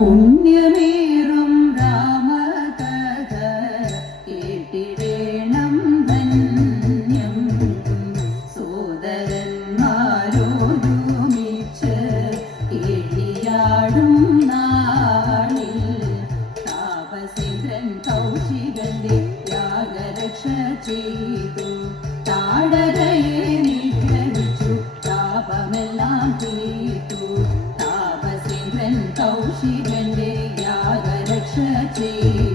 പുണ്യമേ empty.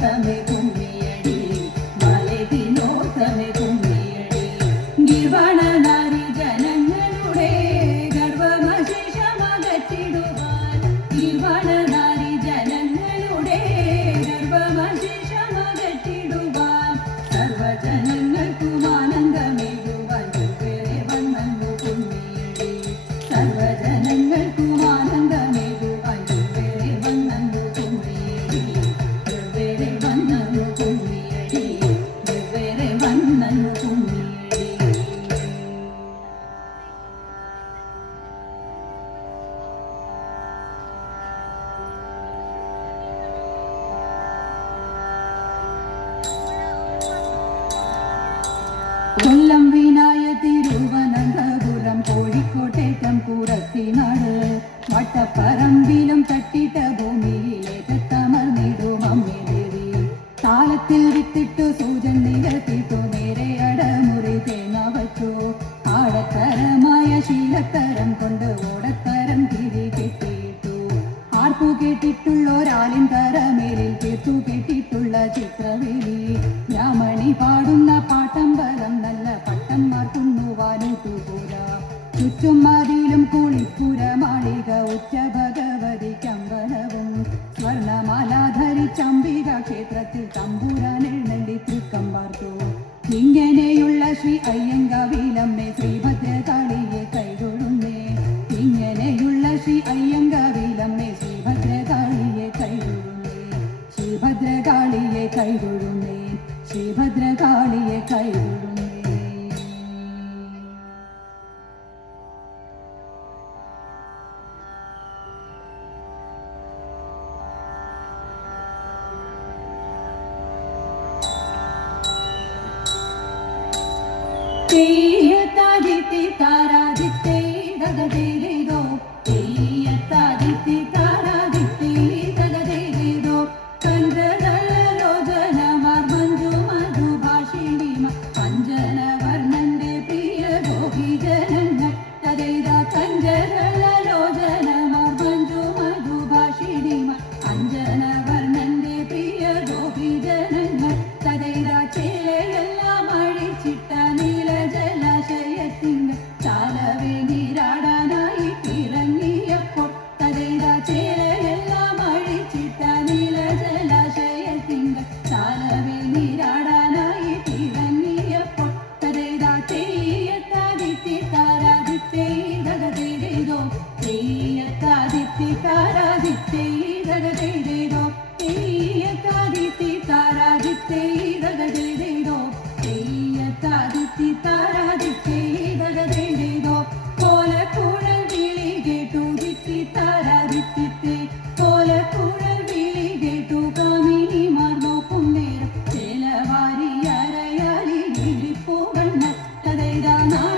നോക്കമേ കുമ്മിയടി Malathi നോക്കമേ കുമ്മിയടി ജനങ്ങളുടെ ഗർഭമശേഷമകറ്റിടുവാൻ ഗിവണ നാരി ജനങ്ങളുടെ ഗർഭമശേഷമകറ്റിടുവാൻ സർവജന കൊല്ലം വിനായ തിരുവനന്തപുരം കോഴിക്കോട്ടേറ്റം കൂറത്തിനാട് വട്ടപ്പറമ്പിലും തട്ടിട്ട ഭൂമിയിലേക്ക് തമർന്നിടും അമ്മി ദേവി. താളത്തിൽ വിത്തിട്ടു സൂചൻ നിരത്തിട്ടു നേരെ അടമുറി തേങ്ങ വച്ചു ആടത്തരമായ ശീലത്തരം കൊണ്ട് ഓടത്തരം തിരി കെട്ടിയിട്ടു. ആർപ്പു കേട്ടിട്ടുള്ളൊരാലിൻ തരമേലിൽ തീർത്തു കെട്ടിട്ടുള്ള ചിത്രവേലി. രാമണി പാടുന്ന പാട്ടമ്പലം ചുറ്റും മതിലും കുളിപ്പുര മാളിക ഉച്ച ഭഗവതി ചമ്പനവും സ്വർണമാലാധരി ചമ്പിക ക്ഷേത്രത്തിൽ തമ്പുരാൻ എഴുന്നള്ളി തൃക്കം പാർത്തു ഇങ്ങനെയുള്ള ശ്രീ അയ്യങ്കാവിലമ്മേ ശ്രീഭദ്രകാളിയെ കൈകൊള്ളുന്നേ. ഇങ്ങനെയുള്ള ശ്രീ അയ്യങ്കാവിലമ്മേ ശ്രീഭദ്രകാളിയെ കൈകൊള്ളുന്നേ. ശ്രീഭദ്രകാളിയെ കൈകൊള്ളുന്നേ. ശ്രീഭദ്രകാളിയെ കൈകൊള്ളുന്നു. ती तारी ती Naira, Naira.